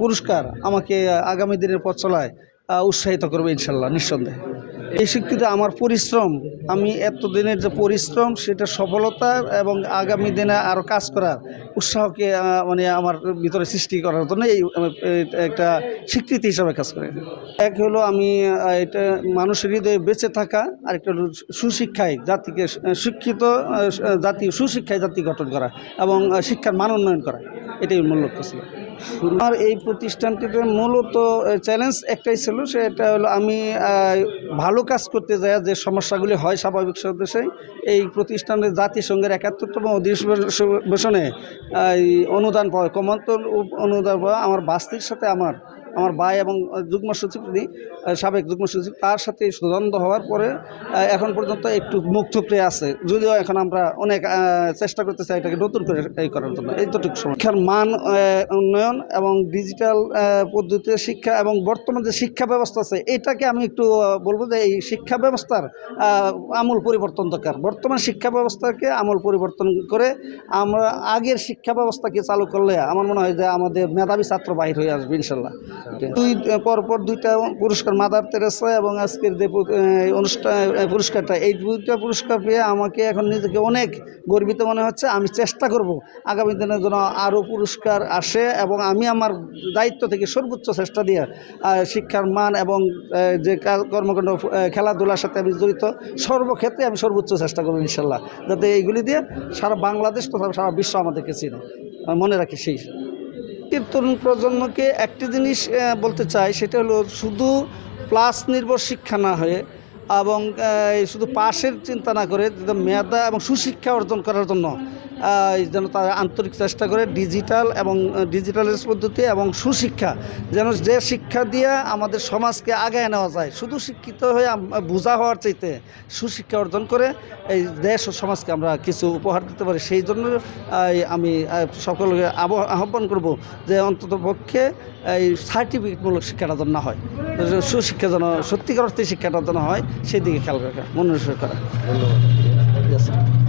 পুরস্কার আমাকে আগামী দিনের পথ চলায় উৎসাহিত করবে ইনশাল্লাহ, নিঃসন্দেহে। এই স্বীকৃতি আমার পরিশ্রম, আমি এতদিনের যে পরিশ্রম, সেটা সফলতা এবং আগামী দিনে আরও কাজ করার উৎসাহকে মানে আমার ভিতরে সৃষ্টি করার জন্য এই একটা স্বীকৃতি হিসাবে কাজ করে। এক হলো আমি এটা মানুষের হৃদয়ে বেঁচে থাকা আর একটা হলো সুশিক্ষায় জাতিকে শিক্ষিত জাতি, সুশিক্ষায় জাতি গঠন করা এবং শিক্ষার মান উন্নয়ন করা, এটাই মূল লক্ষ্য ছিল। আমার এই প্রতিষ্ঠানটিতে মূলত চ্যালেঞ্জ একটাই ছিল, সেটা হলো আমি ভালো কাজ করতে যাই যে সমস্যাগুলি হয় স্বাভাবিক সদস্যে, এই প্রতিষ্ঠানের জাতিসংঘের একাত্তরতম অধিবেশনে অনুদান পাওয়া কমন্তর অনুদান পাওয়া আমার বাস্তির সাথে আমার আমার ভাই এবং যুগ্ম সচিব আহ, সাবেক যুগ্ম সচিব তার সাথে সুদ্বন্দ্ব হওয়ার পরে এখন পর্যন্ত একটু মুখ থুকরে আছে। যদিও এখন আমরা অনেক চেষ্টা করতে চাই এটাকে নতুন করে এই করার জন্য। এইটুকু সময়। শিক্ষার মান উন্নয়ন এবং ডিজিটাল পদ্ধতিতে শিক্ষা এবং বর্তমান যে শিক্ষা ব্যবস্থা আছে এটাকে আমি একটু বলব যে এই শিক্ষা ব্যবস্থার আমূল পরিবর্তন দরকার। বর্তমান শিক্ষা ব্যবস্থাকে আমূল পরিবর্তন করে আমরা আগের শিক্ষা ব্যবস্থাকে চালু করলে আমার মনে হয় যে আমাদের মেধাবী ছাত্র বাহির হয়ে আসবে ইনশাল্লাহ। দুই, পরপর দুইটা পুরস্কার মাদার তেরেসা এবং আজকের যে অনুষ্ঠান পুরস্কারটা, এই দুইটা পুরস্কার পেয়ে আমাকে এখন নিজেকে অনেক গর্বিত মনে হচ্ছে। আমি চেষ্টা করব আগামী দিনের জন্য আরও পুরস্কার আসে এবং আমি আমার দায়িত্ব থেকে সর্বোচ্চ চেষ্টা দিয়ে শিক্ষার মান এবং যে কর্মকাণ্ড খেলাধুলার সাথে আমি জড়িত, সর্বক্ষেত্রে আমি সর্বোচ্চ চেষ্টা করব ইনশাল্লাহ। যাতে এইগুলি দিয়ে সারা বাংলাদেশ তথা সারা বিশ্ব আমাদেরকে চিনে। মনে রাখি সেই। আজকের তরুণ প্রজন্মকে একটি জিনিস বলতে চাই, সেটা হলো শুধু প্লাস নির্ভর শিক্ষা না হয়ে এবং শুধু পাশের চিন্তা না করে মেধা এবং সুশিক্ষা অর্জন করার জন্য যেন তারা আন্তরিক চেষ্টা করে ডিজিটাল এবং ডিজিটাল পদ্ধতি এবং সুশিক্ষা যেন যে শিক্ষা দিয়ে আমাদের সমাজকে আগায় নেওয়া যায় শুধু শিক্ষিত হয়ে বোঝা হওয়ার চাইতে সুশিক্ষা অর্জন করে এই দেশ ও সমাজকে আমরা কিছু উপহার দিতে পারি। সেই জন্য আমি সকলকে আহ্বান করব যে অন্তত পক্ষে এই সার্টিফিকেটমূলক শিক্ষাটা যেন না হয় সুশিক্ষা যেন সত্যিকার অর্থে শিক্ষাটা যেন হয় সেই দিকে খেয়াল রাখা মনোনিবেশ করা। ধন্যবাদ.